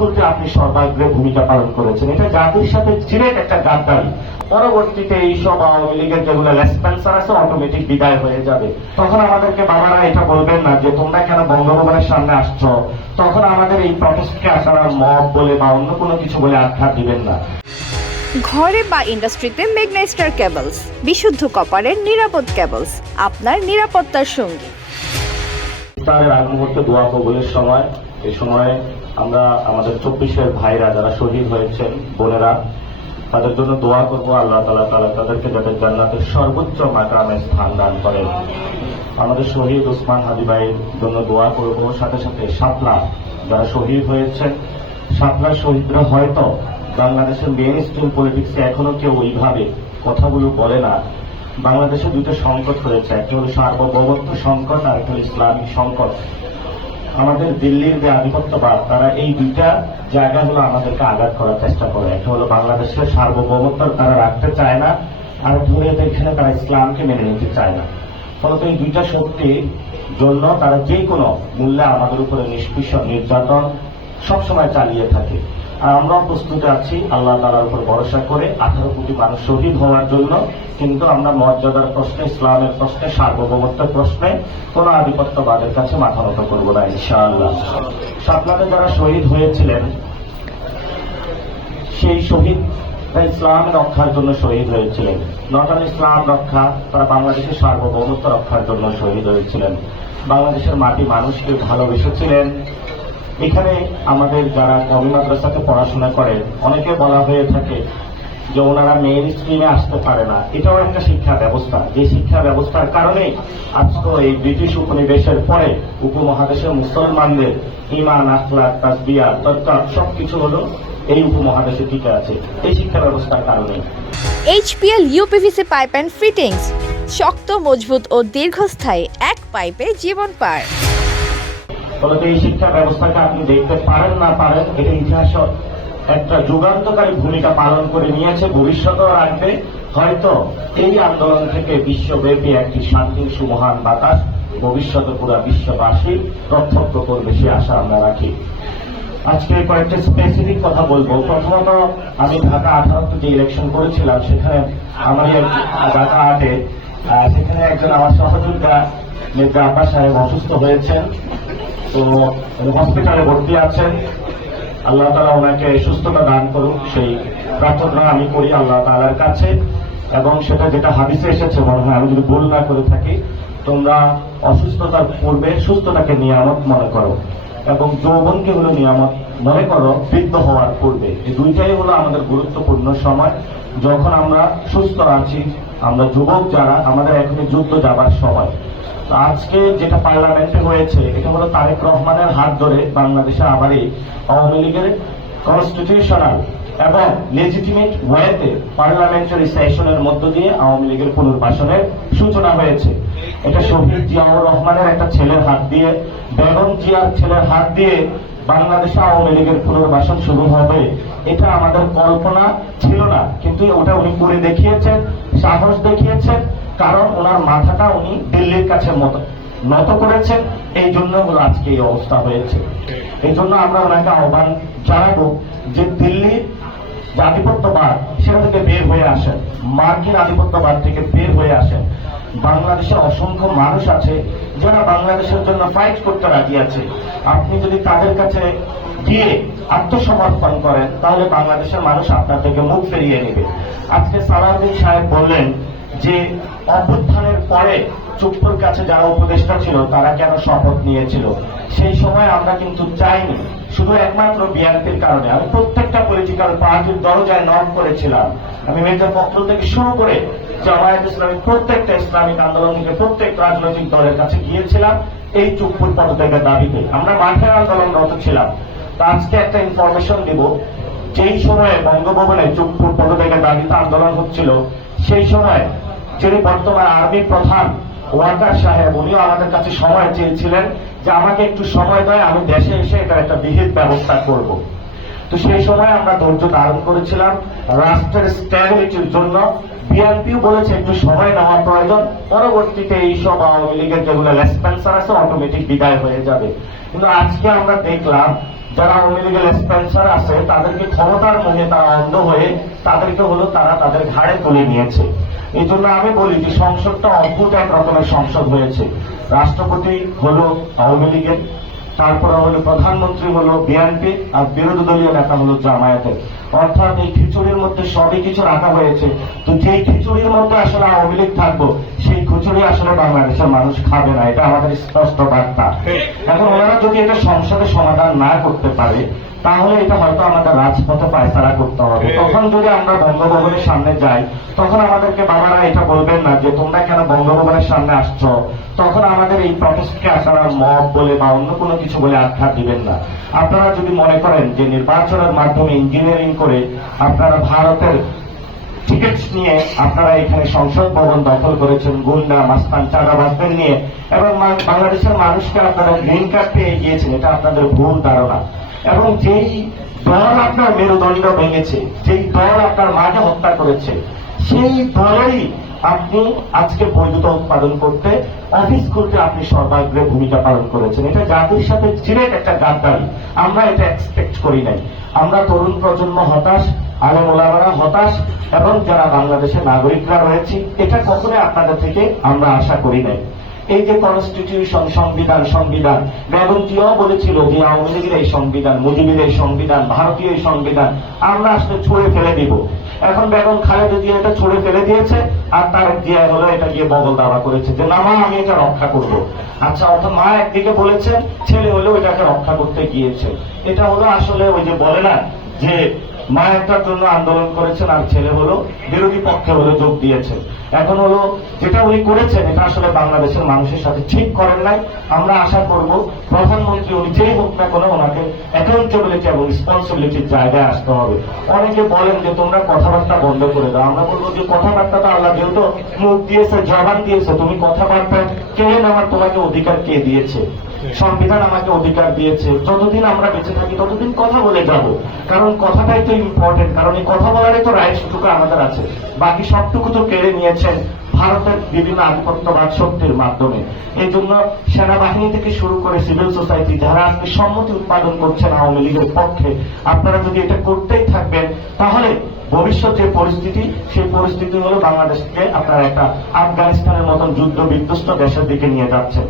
খুলতে আপনি সর্বাগ্রে ভূমিকা পালন করেছেন। এটা জাতির সাথে চিরেট একটা গাদ্দারি। পরবর্তীতে এইসব আওয়ামী লীগের যেগুলো লেসপেন্সার আছে অটোমেটিক বিদায় হয়ে যাবে। তখন আমাদেরকে বাবারা এটা বলবেন না যে তোমরা কেন বঙ্গভবনের সামনে আসছো, তখন আমাদের এই প্রটেস্টকে আসার মব বলে বা অন্য কোনো কিছু বলে আখ্যা দিবেন না। ঘরে বা ইন্ডাস্ট্রিতে মেঘনা স্টার কেবলস, বিশুদ্ধ কপারের নিরাপদ কেবলস, আপনার নিরাপত্তার সঙ্গী। ইফতারের আগ মুহূর্তে দোয়া কবুলের সময়, এই সময়ে আমরা আমাদের 24-এর ভাইরা যারা শহীদ হয়েছেন, বোনেরা, তাদের জন্য দোয়া করব। আল্লাহ তাআলা তাদেরকে যাদের জান্নাতের সর্বোচ্চ মাকামে স্থান দান করেন। আমাদের শহীদ ওসমান হাদি ভাইয়ের জন্য দোয়া করব। সাথে সাথে শাপলা যারা শহীদ হয়েছেন, শাপলার শহীদরা হয়তো বাংলাদেশের মেইন স্ট্রিম পলিটিক্সে এখনো কেউ ওইভাবে কথাগুলো বলে না। বাংলাদেশে দুটো সংকট হয়েছে, একটা হল সার্বভৌমত্ব সংকট আর একটা হল ইসলামিক সংকট। আমাদের দিল্লির যে আধিপত্যবাদ, তারা এই দুইটা জায়গাগুলো আমাদেরকে আঘাত করার চেষ্টা করে। একটা হলো বাংলাদেশের সার্বভৌমত্ব তারা রাখতে চায় না, আর একটা হলো এখানে তারা ইসলামকে মেনে নিতে চায় না। ফলত এই দুইটা শক্তির জন্য তারা যে কোনো মূল্যে আমাদের উপরে নিষ্পৃহ নির্যাতন সবসময় চালিয়ে থাকে। আর আমরাও প্রস্তুত আছি আল্লাহ তাআলার উপর ভরসা করে 18 কোটি মানুষ শহীদ হওয়ার জন্য। কিন্তু আমরা মর্যাদার প্রশ্নে, ইসলামের প্রশ্নে, সার্বভৌমত্বের প্রশ্নে কোন আধিপত্যবাদের কাছে মাথা নত করব না ইনশাআল্লাহ। শাপলাতে যারা শহীদ হয়েছিলেন, সেই শহীদ ইসলাম রক্ষার জন্য শহীদ হয়েছিলেন। নট অনলি ইসলাম রক্ষা, তারা বাংলাদেশের সার্বভৌমত্ব রক্ষার জন্য শহীদ হয়েছিলেন। বাংলাদেশের মাটি মানুষকে ভালোবেসেছিলেন। এখানে আমাদের যারা কওমি মাদ্রাসাতে পড়াশোনা করেন, অনেকে বলা হয়ে থাকে যে ওনারা মেইন স্ট্রিমে আসতে পারে না। এটাও একটা শিক্ষা ব্যবস্থা, যে শিক্ষা ব্যবস্থার কারণে আজকে এই ব্রিটিশ উপনিবেশের পরে উপমহাদেশের মুসলমানদের ঈমান, আখলাক, তাসবিয়াহ, তরকার সবকিছু হলো এই উপমহাদেশে টিকে আছে, এই শিক্ষা ব্যবস্থার কারণে। HPL uPVC pipe and fittings, শক্ত, মজবুত ও দীর্ঘস্থায়ী, এক পাইপে জীবন পার। ফলে এই শিক্ষা ব্যবস্থাকে আপনি দেখতে পারেন না পারেন, এটা ইতিহাস একটা যুগান্তকারী ভূমিকা পালন করে নিয়েছে, ভবিষ্যতেও রাখবে। হয়তো এই আন্দোলন থেকে বিশ্বব্যাপী একটি শান্তির সুমহান বাতাস ভবিষ্যতে পুরো বিশ্ববাসী প্রত্যক্ষ করবে, সে আশা আমরা রাখি। আজকে কয়েকটা স্পেসিফিক কথা বলবো। প্রথমত, আমি ঢাকা 18 যে ইলেকশন করেছিলাম, সেখানে আমার ঢাকা 8-এ সেখানে একজন আমার সহযোদ্ধা মির্জা আব্বাস সাহেব অসুস্থ হয়েছেন, তো হসপিটালে ভর্তি আছেন। আল্লাহ তাআলা ওনাকে সুস্থতা দান করুক, সেই প্রার্থনা আমি করি আল্লাহ তাআলার কাছে। এবং সেটা যেটা হাদিসে এসেছে, মনে হয় আমি যদি ভুল না করে থাকি, তোমরা অসুস্থতার পূর্বে সুস্থতাকে নিয়ামত মনে করো এবং যৌবনকে হলো নিয়ামত মনে করো বৃদ্ধ হওয়ার পূর্বে। এই দুইটাই হলো আমাদের গুরুত্বপূর্ণ সময়। যখন আমরা সুস্থ আছি, আমরা যুবক যারা, আমাদের এখনই যুদ্ধ যাবার সময়। তো আজকে যেটা পার্লামেন্টে হয়েছে, এটা হলো তারেক রহমানের হাত ধরে বাংলাদেশে আবারই আওয়ামী লীগের কনস্টিটিউশনাল এবং লেজিটিমেট ওয়েতে পার্লামেন্টারি সেশনের মধ্য দিয়ে আওয়ামী লীগের পুনর্বাসনের সূচনা হয়েছে। এটা শহীদ জিয়াউর রহমানের একটা ছেলের হাত দিয়ে, বেগম জিয়ার ছেলের হাত দিয়ে বাংলাদেশে আওয়ামী লীগের পুনর্বাসন শুরু হবে, এটা আমাদের কল্পনা ছিল না। কিন্তু ওটা উনি করে দেখিয়েছেন, সাহস দেখিয়েছেন, কারণ ওনার মাথাটা উনি দিল্লির কাছে নত করেছেন। এই জন্য আজকে এই অবস্থা হয়েছে। এই জন্য আমরা ওনাকে আহ্বান জানাবো যে দিল্লির যে আধিপত্যবাদ, সেটা থেকে বের হয়ে আসেন, মার্কিন আধিপত্যবাদ থেকে বের হয়ে আসেন। বাংলাদেশের অসংখ্য মানুষ আছে যারা বাংলাদেশের জন্য ফাইট করতে রাজি আছে। আপনি যদি তাদের কাছে গিয়ে আত্মসমর্পণ করেন, তাহলে বাংলাদেশের মানুষ আপনার থেকে মুখ ফিরিয়ে নেবে। আজকে সালাউদ্দিন সাহেব বললেন যে অভ্যুত্থানের পরে চুপ্পুর কাছে যারা উপদেষ্টা ছিল, তারা কেন শপথ নিয়েছিল। সেই সময় আমরা কিন্তু চাইনি, শুধু একমাত্র বিএনপির কারণে। আমি প্রত্যেকটা পলিটিক্যাল পার্টির দরজায় নক করেছিলাম। আমি মির্জা ফখরুল থেকে শুরু করে জামায়াত ইসলামী, প্রত্যেকটা ইসলামিক আন্দোলন থেকে প্রত্যেক রাজনৈতিক দলের কাছে গিয়েছিলাম এই চুপ্পুর পদত্যাগের দাবিতে। আমরা মাঠে আন্দোলনরত ছিলাম। তো আজকে একটা ইনফরমেশন দিব, যেই সময়ে বঙ্গভবনে চুপ্পুর পদত্যাগের দাবিতে আন্দোলন হচ্ছিল, সেই সময় যিনি বর্তমান আর্মি প্রধান ওয়াকার সাহেব, উনিও আমাদের কাছে সময় চেয়েছিলেন যে আমাকে একটু সময় দেয়, আমি দেশে এসে এটার একটা বিহিত ব্যবস্থা করব। তো সেই সময় আমরা ধৈর্য ধারণ করেছিলাম রাষ্ট্রের স্ট্যাবিলিটির জন্য। বিএনপিও বলেছে একটু সময় নেওয়া প্রয়োজন, পরবর্তীতে এইসব আওয়ামী লীগের যেগুলো লেসপেন্সার আছে অটোমেটিক বিদায় হয়ে যাবে। কিন্তু আজকে আমরা দেখলাম যারা আওয়ামী লীগের স্পন্সর আছে তাদেরকে ক্ষমতার মোহে তারা অন্ধ হয়ে তাদেরকে হলো তারা তাদের ঘাড়ে তুলে নিয়েছে। এই জন্য আমি বলি যে সংসদটা অদ্ভুত এক রকমের সংসদ হয়েছে। রাষ্ট্রপতি হলো আওয়ামী লীগের, তারপরে হলো প্রধানমন্ত্রী হলো বিএনপি, আর বিরোধী দলীয় নেতা হলো জামায়াতের। অর্থাৎ এই খিচুড়ির মধ্যে সবই কিছু রাখা হয়েছে। তো যেই খিচুড়ির মধ্যে আসলে আওয়ামী লীগ থাকবো, সেই খিচুড়ি আসলে বাংলাদেশের মানুষ খাবে না, এটা আমাদের স্পষ্ট বার্তা। এখন ওনারা যদি এটা সংসদে সমাধান না করতে পারে, তাহলে এটা হয়তো আমাদের রাজপথে পায়তারা করতে হবে। তখন যদি আমরা বঙ্গভবনের সামনে যাই, তখন আমাদেরকে বাবারা এটা বলবেন না যে তোমরা কেন বঙ্গভবনের সামনে আসছো। তখন আমাদের এই প্রটেস্টকে আপনারা মব বলে বা অন্য কোনো কিছু বলে আখ্যা দিবেন না। আপনারা যদি মনে করেন যে নির্বাচনের মাধ্যমে ইঞ্জিনিয়ারিং করে আপনারা ভারতের টিকিট নিয়ে আপনারা এখানে সংসদ ভবন দখল করেছেন গুন্ডা মাস্তান চাঁদাবাজদের নিয়ে, এবং বাংলাদেশের মানুষকে আপনারা গ্রিন কার্ড পেয়ে গিয়েছেন, এটা আপনাদের ভুল ধারণা। এবং যেই দল আপনার মেরুদণ্ড ভেঙেছে, যেই দল আপনার মাঝে হত্যা করেছে, সেই দলেরই আপনি আজকে বৈধতা উৎপাদন করতে অফিস খুলতে আপনি সর্বাগ্রে ভূমিকা পালন করেছেন। এটা জাতির সাথে চিরেট একটা গাদ্দারি। আমরা এটা এক্সপেক্ট করি নাই। আমরা তরুণ প্রজন্ম হতাশ, আলেম ওলামারা হতাশ, এবং যারা বাংলাদেশের নাগরিকরা রয়েছে, এটা কখনোই আপনাদের থেকে আমরা আশা করি নাই। এই যে কনস্টিটিউশন সংবিধান বেগম জিয়াও বলেছিল যে আওয়ামী লীগের এই সংবিধান, মুজিবের এই সংবিধান, ভারতীয় এই সংবিধান আমরা আসলে ছুঁড়ে ফেলে দিব। এখন বেগম খালেদা জিয়া এটা ছুঁড়ে ফেলে দিয়েছে, আর তার জিয়া হলো এটা গিয়ে বগল দাবা করেছে যে না মা আমি এটা রক্ষা করব। আচ্ছা, অর্থাৎ মা একদিকে বলেছেন, ছেলে হলেও এটাকে রক্ষা করতে গিয়েছে। এটা হলো আসলে ওই যে বলে না যে মা একটার জন্য আন্দোলন করেছেন আর ছেলে হলো বিরোধী পক্ষে হলো যোগ দিয়েছে। এখন হলো যেটা উনি করেছেন এটা আসলে বাংলাদেশের মানুষের সাথে ঠিক করেন নাই। আমরা আশা করব প্রধানমন্ত্রী উনি যেই হোক না কোনো ওনাকে অ্যাকাউন্টেবিলিটি এবং রেসপন্সিবিলিটির জায়গায় আসতে হবে। অনেকে বলেন যে তোমরা কথাবার্তা বন্ধ করে দাও। আমরা বলবো যে কথাবার্তা তো আল্লাহ যেহেতু মুখ দিয়েছে, জবান দিয়েছে, তুমি কথাবার্তা কেড়ে নেওয়ার তোমাকে অধিকার কে দিয়েছে? সংবিধান আমাকে অধিকার দিয়েছে। যতদিন আমরা বেঁচে থাকি ততদিন কথা বলে যাব, কারণ কথাটাই তো ইম্পর্টেন্ট। কারণ এই কথা বলারই তো রাইটসটুকু আমাদের আছে, বাকি সবটুকু তো কেড়ে নিয়েছেন ভারতের বিভিন্ন আধিপত্যবাদ শক্তির মাধ্যমে। এই জন্য সেনাবাহিনী থেকে শুরু করে সিভিল সোসাইটি যারা আজকে সম্মতি উৎপাদন করছেন আওয়ামী লীগের পক্ষে, আপনারা যদি এটা করতেই থাকবেন তাহলে ভবিষ্যৎ যে পরিস্থিতি, সেই পরিস্থিতি হলো বাংলাদেশকে আপনারা একটা আফগানিস্তানের মতন যুদ্ধ বিধ্বস্ত দেশের দিকে নিয়ে যাচ্ছেন।